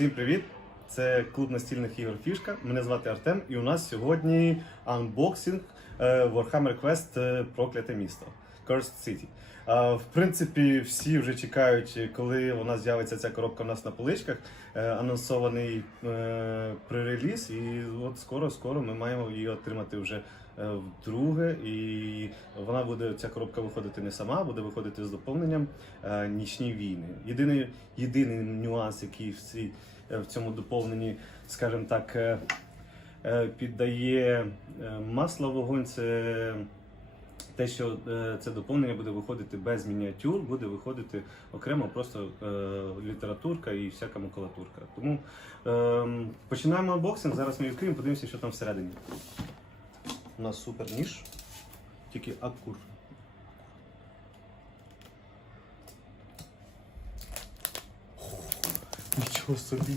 Всім привіт! Це клуб настільних ігор Фішка. Мене звати Артем, і у нас сьогодні анбоксинг е, Warhammer Quest е, Прокляте місто Cursed City. В принципі, всі вже чекають, коли у нас з'явиться ця коробка у нас на поличках. Е, Анонсований пререліз, і от скоро-скоро ми маємо її отримати вже вдруге. І вона буде ця коробка виходити не сама, буде виходити з доповненням е, нічні війни. Єдиний, єдиний нюанс, який в цій е, в цьому доповненні, скажімо так, е, е, піддає е, масло вогонь. Це те, що е, це доповнення буде виходити без мініатюр, буде виходити окремо просто е, літературка і всяка макулатурка. Тому е, починаємо анбоксинг. Зараз ми відкриємо, подивимося, що там всередині. У нас супер ніж, тільки акур. Нічого собі.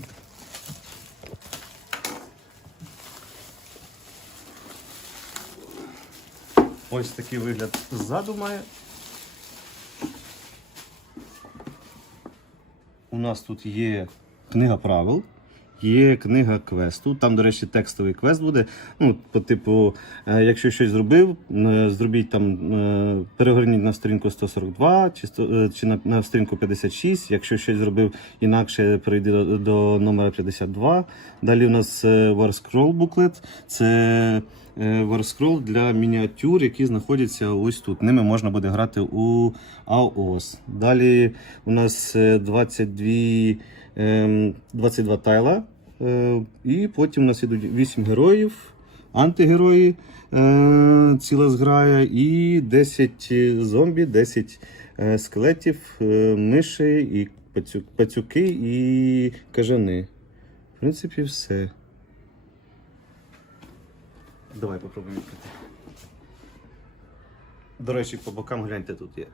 Ось такий вигляд ззаду має. У нас тут є книга правил, є книга квесту. Там, до речі, текстовий квест буде. Ну, по типу, е, якщо щось зробив, е, зробіть там, е, перегорніть на сторінку 142 чи, чи на, на сторінку 56. Якщо щось зробив інакше, перейди до, до номера 52. Далі у нас War Scroll буклет. Це War Scroll для мініатюр, які знаходяться ось тут. Ними можна буде грати у AOS. Далі у нас е, 22, ем, 22 тайла. Е, І потім у нас ідуть 8 героїв, антигерої, е, ціла зграя, і 10 зомбі, 10 е, скелетів, миші, і пацюки і кажани. В принципі, все. Давай попробуємо відкрити. До речі, по бокам гляньте тут є.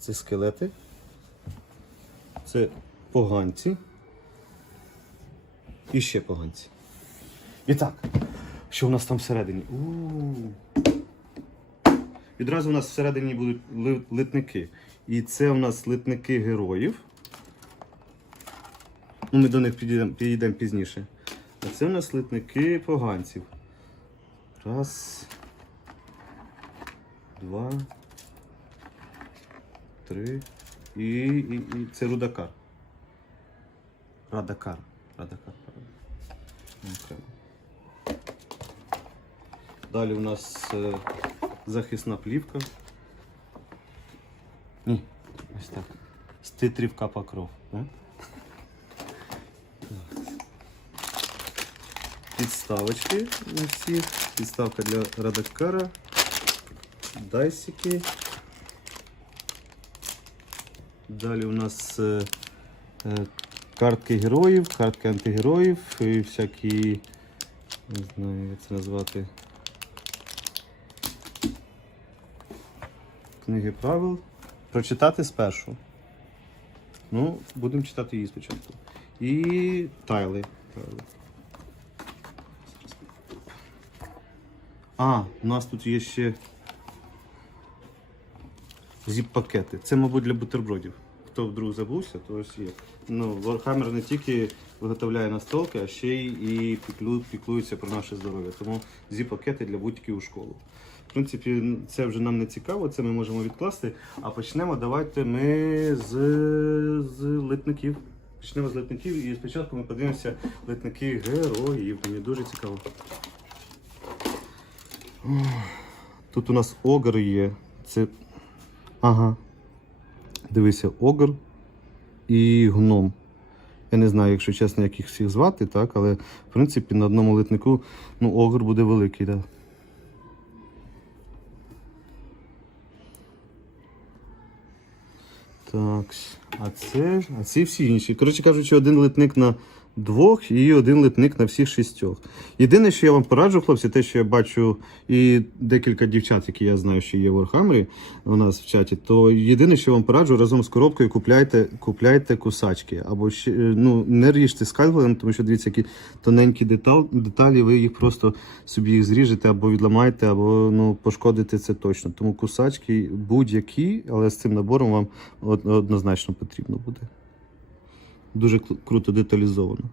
Це скелети. Це поганці. І ще поганці. І так, що у нас там всередині? У-у-у. Відразу у нас всередині будуть ли- литники. І це у нас литники героїв. Ну, ми до них підійдемо, підійдемо пізніше. А це у нас литники поганців. Раз. Два. Три. І, і, і це Рудакар. Радакар. Радакар, правильно. Далі у нас е, захисна плівка. Ні, ось так. З титрів капа кров. Підставочки у всіх. Підставка для радакара. Дайсики. Далі у нас е, е, картки героїв, картки антигероїв і всякі, не знаю, як це назвати. Книги правил. Прочитати спершу. Ну, будемо читати її спочатку. І тайли. Тайли. А, у нас тут є ще зіп-пакети. Це, мабуть, для бутербродів. Хто вдруг забувся, то ось є. Ну, Warhammer не тільки виготовляє настолки, а ще й і піклю, піклується про наше здоров'я. Тому зіп-пакети для будь-яких у школу. В принципі, це вже нам не цікаво, це ми можемо відкласти. А почнемо давайте ми з, з литників. Почнемо з литників і спочатку ми подивимося литники героїв. Мені дуже цікаво. Тут у нас огр є. Це. Ага. Дивися, огр і гном. Я не знаю, якщо чесно, як їх всіх звати, так, але в принципі на одному литнику ну, огр буде великий, так. Так, а це. А ці всі інші. Коротше кажучи, один литник на, двох і один литник на всіх шістьох. Єдине, що я вам пораджу, хлопці, те, що я бачу, і декілька дівчат, які я знаю, що є в Warhammer у нас в чаті, то єдине, що я вам пораджу, разом з коробкою купляйте, купляйте кусачки. Або ще, е, ну, не ріжте скальпелем, тому що дивіться, які тоненькі детал, деталі, ви їх просто собі їх зріжете або відламаєте, або ну, пошкодите це точно. Тому кусачки будь-які, але з цим набором вам однозначно потрібно буде. Дуже круто деталізовано.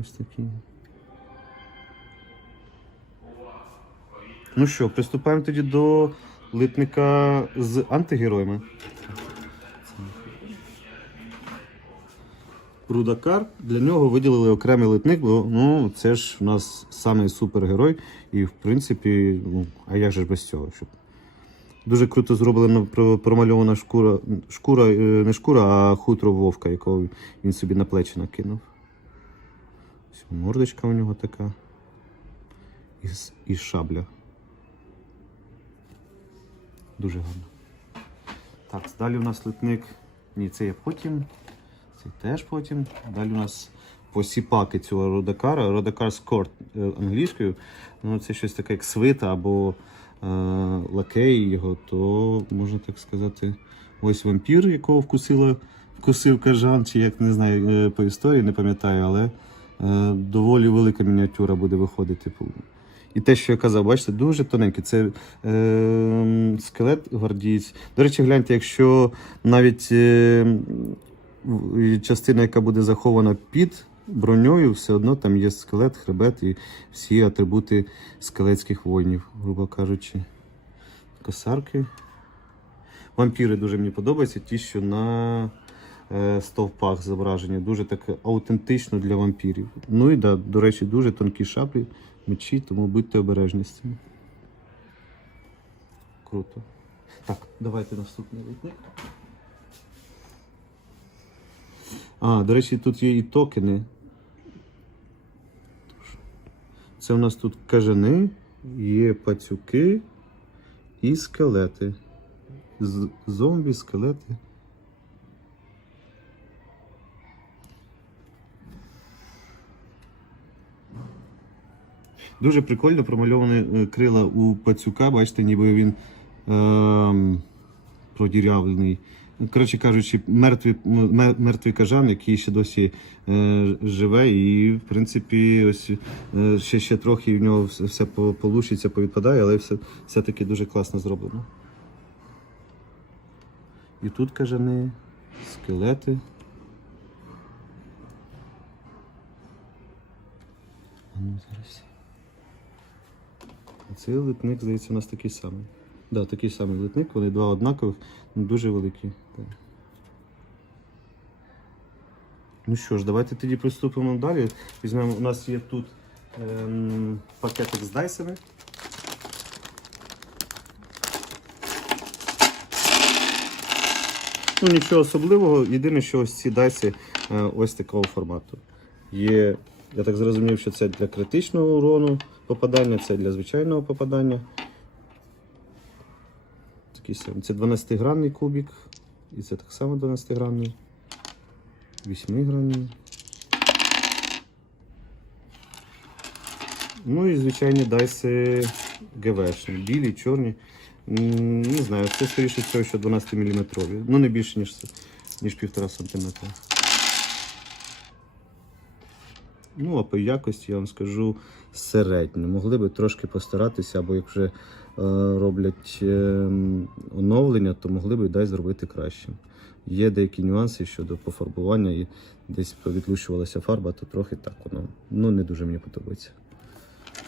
Ось такі. Ну що, приступаємо тоді до литника з антигероями. Рудакар, для нього виділили окремий литник, бо ну, це ж у нас самий супергерой, і в принципі, ну, а як же ж без цього? Щоб... Дуже круто зроблена промальована шкура, шкура, е, не шкура, а хутро вовка, якого він собі на плечі накинув. Ось мордочка у нього така. І, і шабля. Дуже гарно. Так, далі у нас литник. Ні, це є потім. Це теж потім. Далі у нас посіпаки цього Родакара. Родакар Скорт е, англійською. Ну, це щось таке, як свита або лакей його, то можна так сказати. Ось вампір, якого вкусила, вкусив кажан, чи як не знаю е, по історії, не пам'ятаю, але е, доволі велика мініатюра буде виходити. І те, що я казав, бачите, дуже тоненький. Це е, скелет гвардієць. До речі, гляньте, якщо навіть е, частина, яка буде захована під броньою, все одно там є скелет, хребет і всі атрибути скелетських воїнів, грубо кажучи. Косарки. Вампіри дуже мені подобаються, ті, що на е, стовпах зображені. Дуже так аутентично для вампірів. Ну і да, до речі, дуже тонкі шаблі, мечі, тому будьте обережні з цим. Круто. Так, давайте наступний литник. А, до речі, тут є і токени. Це у нас тут кажани, є пацюки і скелети. З- Зомбі, скелети. Дуже прикольно промальовані е, крила у пацюка. Бачите, ніби він ем, продірявлений. Коротше кажучи, мертвий, мертвий кажан, який ще досі е, живе, і в принципі, ось е, ще, ще трохи в нього все, все по- повідпадає, але все, все-таки дуже класно зроблено. І тут кажани, скелети. А ну, зараз. Цей литник, здається, у нас такий самий. Да, такий самий литник, вони два однакових, ну, дуже великі. Так. Ну що ж, давайте тоді приступимо далі. Візьмемо, у нас є тут ем, пакетик з дайсами. Ну, нічого особливого. Єдине, що ось ці дайси е, ось такого формату. Є, я так зрозумів, що це для критичного урону попадання, це для звичайного попадання. Такий. Це 12-гранний кубик. І це так само 12-гранний. 8-гранний. Ну і звичайні дайси ГВшні. Білі, чорні. Не знаю, це скоріше всього, що 12 мм. Ну не більше, ніж, ніж 1,5 см. Ну, а по якості я вам скажу середньо. Могли би трошки постаратися, або як вже е, роблять е, оновлення, то могли б дай зробити краще. Є деякі нюанси щодо пофарбування і десь відлущувалася фарба, то трохи так воно ну, не дуже мені подобається.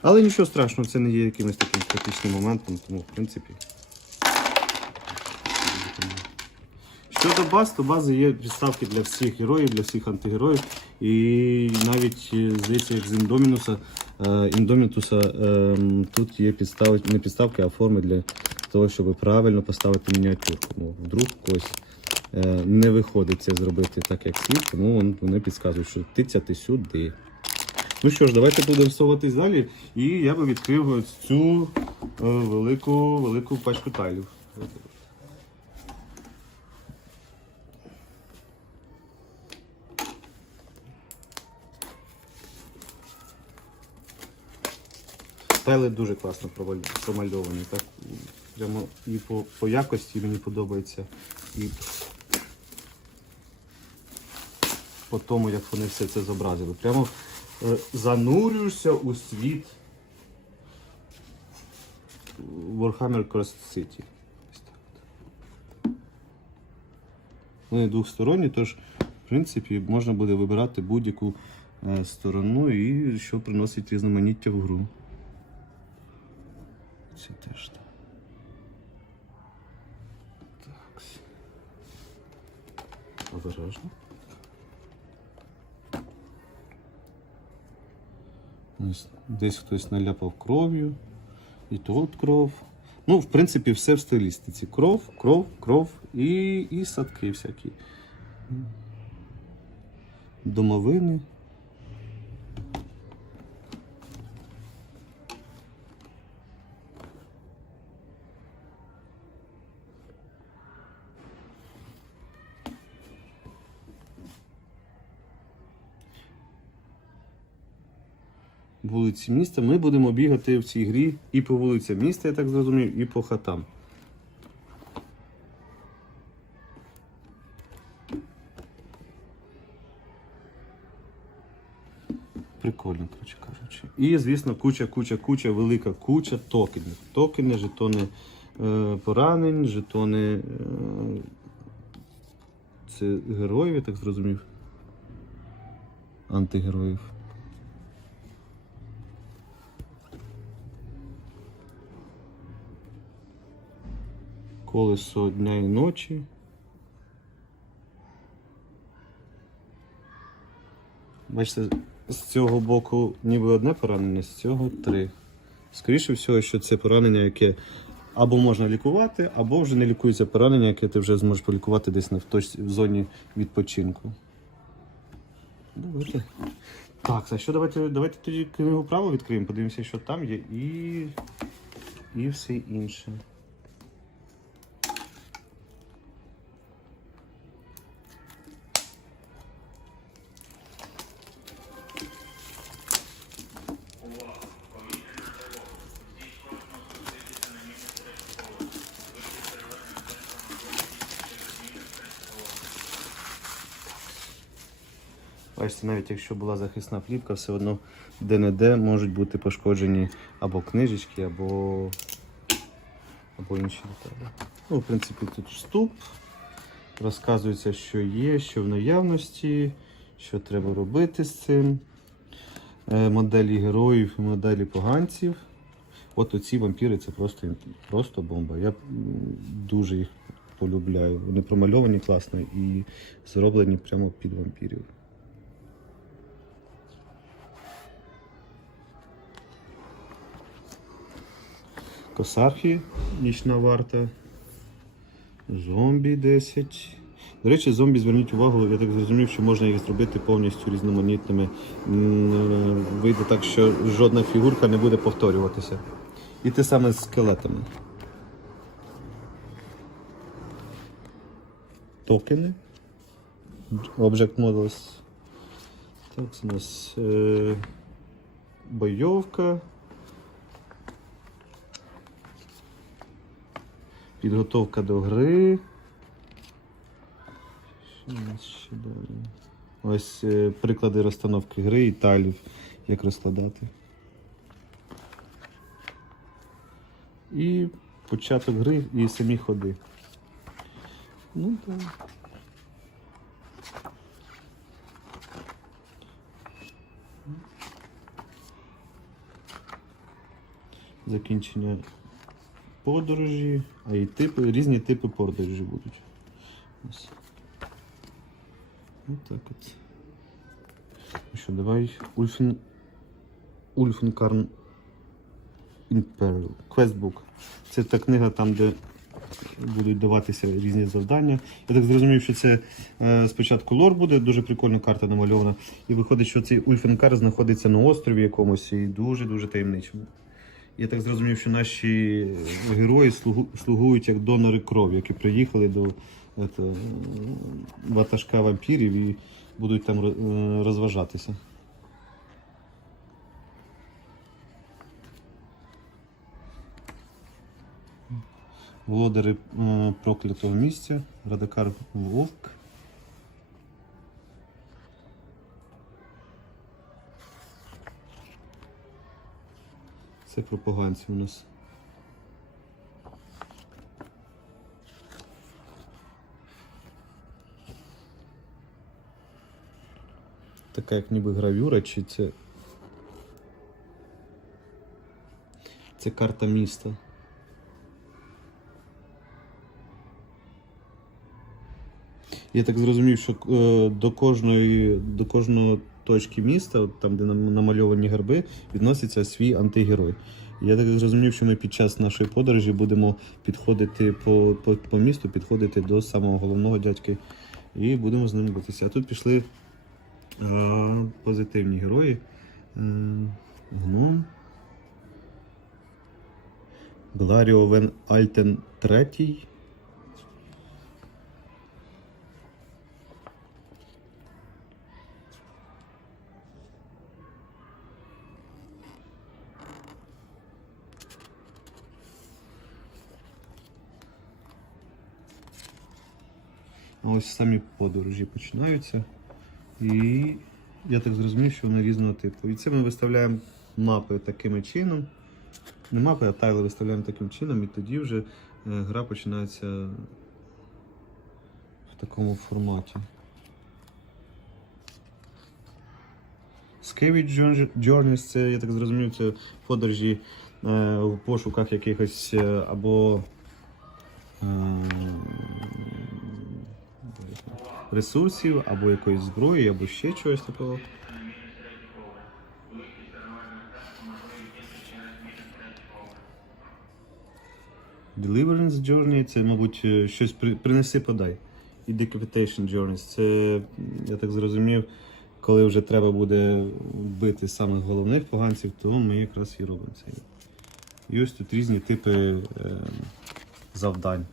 Але нічого страшного, це не є якимось таким критичним моментом, тому в принципі. Щодо баз, то бази є підставки для всіх героїв, для всіх антигероїв. І навіть, е, здається, як з Індомінуса, е, Індомінуса ем, тут є підстави, не підставки, а форми для того, щоб правильно поставити мініатюрку. Ну, вдруг когось е, не виходить це зробити так, як слід, тому вони підказують, що тицяти сюди. Ну що ж, давайте будемо всовуватись далі. І я би відкрив цю велику, велику пачку тайлів. Детайли дуже класно промальовані. Так, прямо і по, по якості мені подобається, і по тому, як вони все це зобразили. Прямо е, занурюєшся у світ Warhammer Cross City. Вони двохсторонні, тож, в принципі, можна буде вибирати будь-яку е, сторону і що приносить різноманіття в гру. Це теж так. Так. Обережно. Ось Десь хтось наляпав кров'ю. І тут кров. Ну, в принципі, все в стилістиці. Кров, кров, кров і, і садки всякі. Домовини. Вулиці міста. Ми будемо бігати в цій грі і по вулицям міста, я так зрозумів, і по хатам. Прикольно, коротше кажучи. І, звісно, куча, куча, куча, велика куча токенів. Токени, жетони е, поранень, жетони. Е, це героїв, я так зрозумів. Антигероїв. Колесо дня і ночі. Бачите, з цього боку ніби одне поранення, з цього три. Скоріше всього, що це поранення, яке або можна лікувати, або вже не лікується поранення, яке ти вже зможеш полікувати десь на в, точці, в зоні відпочинку. Давайте. Так, а що давайте, давайте тоді книгу право відкриємо, подивимося, що там є, і, і все інше. Бачите, навіть якщо була захисна плівка, все одно де-не-де можуть бути пошкоджені або книжечки, або, або інші деталі. Ну, в принципі, тут вступ. Розказується, що є, що в наявності, що треба робити з цим. Е, Моделі героїв і моделі поганців. От оці вампіри це просто, просто бомба. Я дуже їх полюбляю. Вони промальовані класно і зроблені прямо під вампірів. Косархи, нічна варта. Зомбі 10. До речі, зомбі зверніть увагу, я так зрозумів, що можна їх зробити повністю різноманітними. Вийде так, що жодна фігурка не буде повторюватися. І те саме з скелетами. Токени. Object Models. Так, це у нас е, бойовка. Підготовка до гри. Що ще далі? Ось е, приклади розстановки гри і талів, як розкладати. І початок гри і самі ходи. Ну так. Закінчення подорожі, а і типи, різні типи подорожі будуть. Ось. Ось так от. Ну що, давай Ульфін. Ульфенкарн Imperial. Questbook. Це та книга там, де будуть даватися різні завдання. Я так зрозумів, що це е, спочатку лор буде, дуже прикольна карта намальована. І виходить, що цей Ульфенкар знаходиться на острові якомусь і дуже-дуже таємничому. Я так зрозумів, що наші герої слугують як донори крові, які приїхали до це, ватажка вампірів і будуть там е, розважатися. Володари проклятого місця, Радакар Вовк. Це про поганців у нас. Така як ніби гравюра, чи це. Це карта міста. Я так зрозумів, що е, до кожної до кожного точки міста, там, де нам- намальовані герби, відноситься свій антигерой. Я так зрозумів, що ми під час нашої подорожі будемо підходити по, по, по місту, підходити до самого головного дядьки і будемо з ним битися. А тут пішли е, позитивні герої. Е, Гнум. Гларіо Вен Альтен III. Ось самі подорожі починаються. І я так зрозумів, що вони різного типу. І це ми виставляємо мапи таким чином. Не мапи, а тайли виставляємо таким чином, і тоді вже е, гра починається в такому форматі. Scavenge Journeys, це, я так зрозумів, це подорожі е, в пошуках якихось е, або ресурсів, або якоїсь зброї, або ще чогось такого. Deliverance Journey це, мабуть, е, щось при, принеси подай. І Decapitation Journeys це, я так зрозумів, коли вже треба буде вбити самих головних поганців, то ми якраз і робимо це. І ось тут різні типи е, завдань.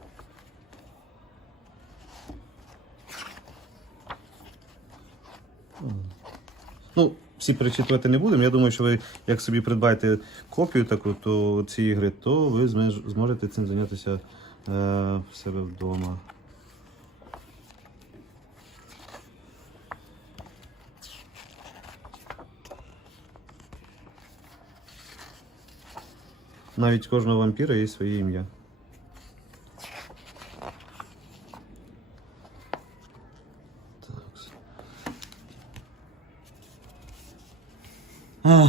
Ну, всі перечитувати не будемо. Я думаю, що ви, як собі придбаєте копію таку то цієї гри, то ви зможете цим зайнятися е, в себе вдома. Навіть кожного вампіра є своє ім'я.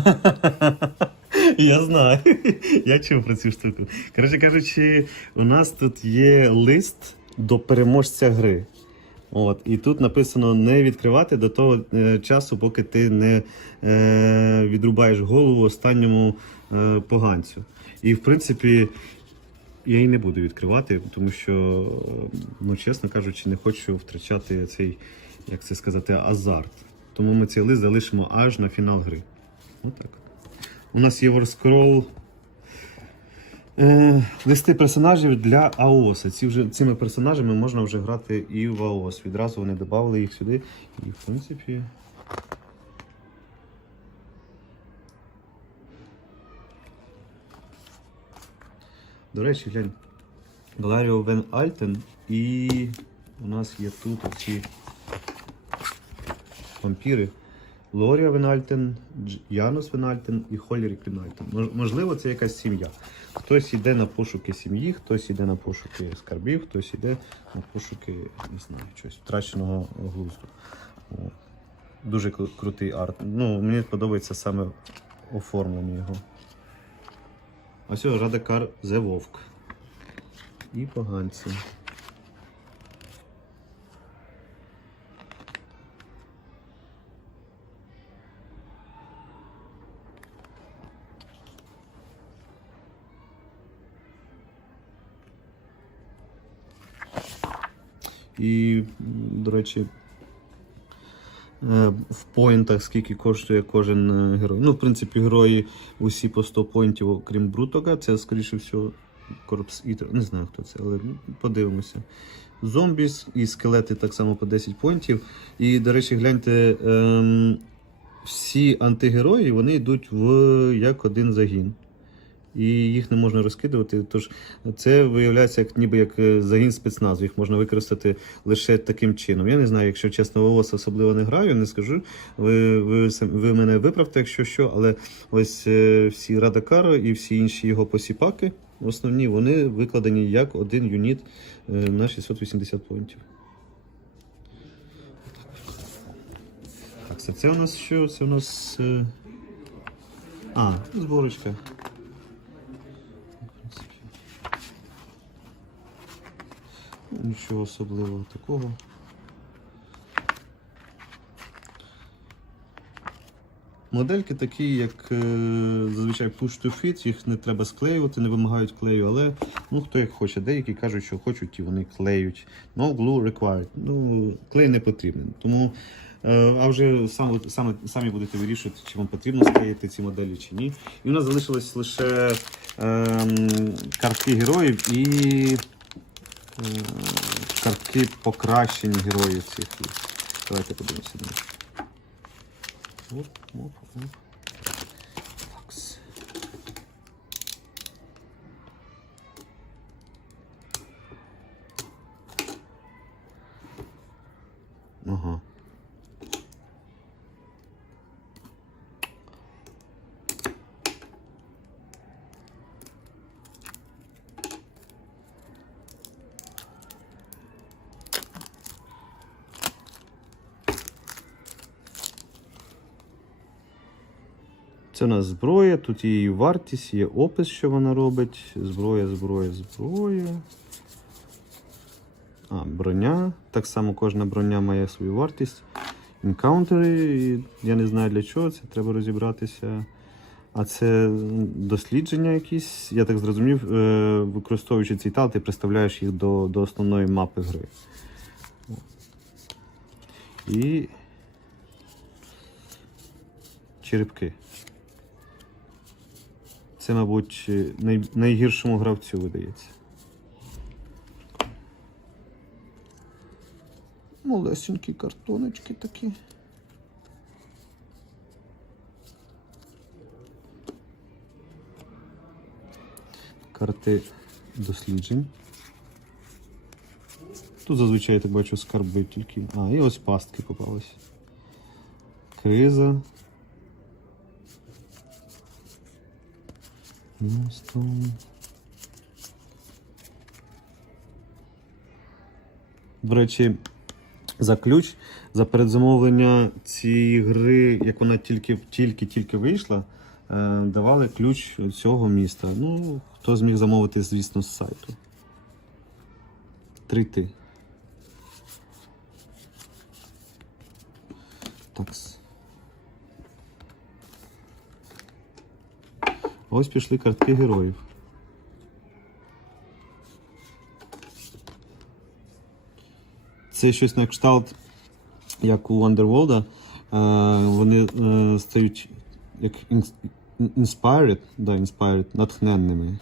Я знаю. Я чув про цю штуку. Коротше кажучи, у нас тут є лист до переможця гри. От, і тут написано не відкривати до того е, часу, поки ти не е, відрубаєш голову останньому е, поганцю. І в принципі, я її не буду відкривати, тому що, ну, чесно кажучи, не хочу втрачати цей, як це сказати, азарт. Тому ми цей лист залишимо аж на фінал гри. Отак. У нас є Warscroll. Е, листи персонажів для АОС. Ці вже, цими персонажами можна вже грати і в АОС. Відразу вони додали їх сюди. І в принципі. До речі, глянь. Валеріо Вен Альтен і у нас є тут оці вампіри. Лорія Венальтен, Янус Венальтен і Холірік Венальтен. Можливо, це якась сім'я. Хтось йде на пошуки сім'ї, хтось йде на пошуки скарбів, хтось йде на пошуки, не знаю, чогось втраченого глузду. Дуже крутий арт. Ну, мені подобається саме оформлення його. Ось Радакар The Вовк. І поганці. І, до речі, е, в поінтах скільки коштує кожен е, герой. Ну, в принципі, герої усі по 100 поінтів, окрім Брутога. Це, скоріше всього, Корпс Ітер. Не знаю, хто це, але ну, подивимося. Зомбіс і скелети так само по 10 поінтів. І, до речі, гляньте, ем, всі антигерої вони йдуть в як один загін. І їх не можна розкидувати. Тож це виявляється як ніби як е, загін спецназу. Їх можна використати лише таким чином. Я не знаю, якщо чесно, волос особливо не граю, не скажу. Ви, ви, ви мене виправте, якщо що, але ось е, всі Радакаро і всі інші його посіпаки, основні, вони викладені як один юніт е, на 680 понтів. Так, це, це у нас що? Це у нас. А, зборочка. В принципі. Ну, Нічого особливого такого. Модельки такі, як е, зазвичай push to fit, їх не треба склеювати, не вимагають клею, але ну, хто як хоче. Деякі кажуть, що хочуть і вони клеють. No glue required. Ну, клей не потрібен. Тому, е, а вже сам, саме, самі будете вирішувати, чи вам потрібно склеїти ці моделі чи ні. І у нас залишилось лише ем, картки героїв і картки покращень героїв цих. Давайте подивимося. Оп, оп, оп. Такс. Ага. Це у нас зброя, тут є її вартість, є опис, що вона робить. Зброя, зброя, зброя. А, броня. Так само кожна броня має свою вартість. Інкаунтери, я не знаю для чого, це треба розібратися. А це дослідження якісь, я так зрозумів, е, використовуючи ці тал, ти представляєш їх до, до основної мапи гри. І черепки. Це, мабуть, най, найгіршому гравцю видається. Малесенькі картоночки такі. Карти досліджень. Тут зазвичай я так бачу скарби тільки. А, і ось пастки попались. Криза. Moonstone. До речі, за ключ, за передзамовлення цієї гри, як вона тільки тільки, тільки вийшла, е, давали ключ цього міста. Ну, хто зміг замовити, звісно, з сайту. Три ти. Такс. Ось пішли картки героїв. Це щось на кшталт, як у Underworld. Е, вони е, стають як inspired, да, inspired, натхненними.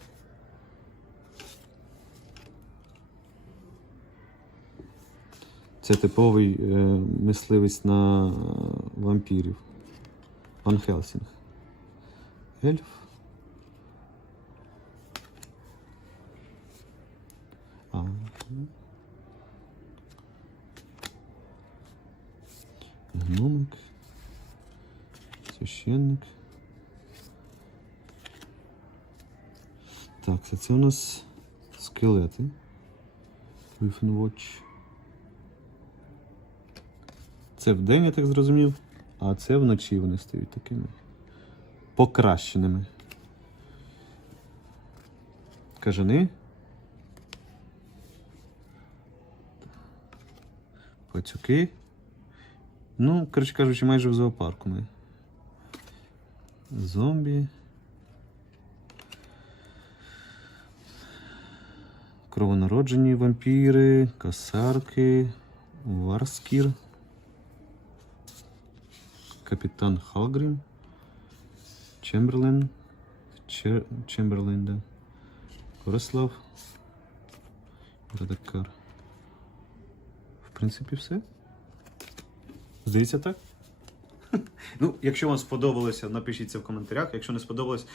Це типовий е, мисливець на вампірів. Ван Хелсінг. Ельф. А. ну. Гномик. Священник. Так, це, це у нас скелети. Watch. Це вдень, я так зрозумів, а це вночі вони стають такими покращеними. Кажани. Пацюки. Ну, коротше кажучи, майже в зоопарку ми. Зомбі. Кровонароджені вампіри, косарки, варскір. Капітан Халгрім. Чемберлен. Чер... Чемберлен, да. Корислав. Радакар. В принципі, все. Здається, так? Ну, якщо вам сподобалося, напишіть це в коментарях. Якщо не сподобалось,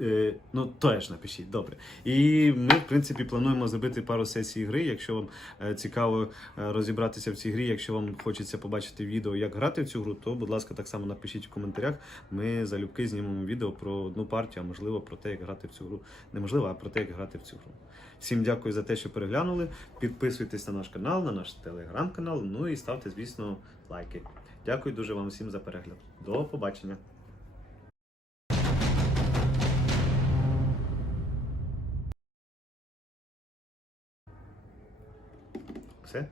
Е, ну, теж напишіть, добре. І ми, в принципі, плануємо зробити пару сесій гри. Якщо вам е, цікаво е, розібратися в цій грі, якщо вам хочеться побачити відео, як грати в цю гру, то, будь ласка, так само напишіть в коментарях. Ми залюбки знімемо відео про одну партію, а можливо про те, як грати в цю гру. Неможливо, а про те, як грати в цю гру. Всім дякую за те, що переглянули. Підписуйтесь на наш канал, на наш телеграм-канал. Ну і ставте, звісно, лайки. Дякую дуже вам всім за перегляд. До побачення. Все,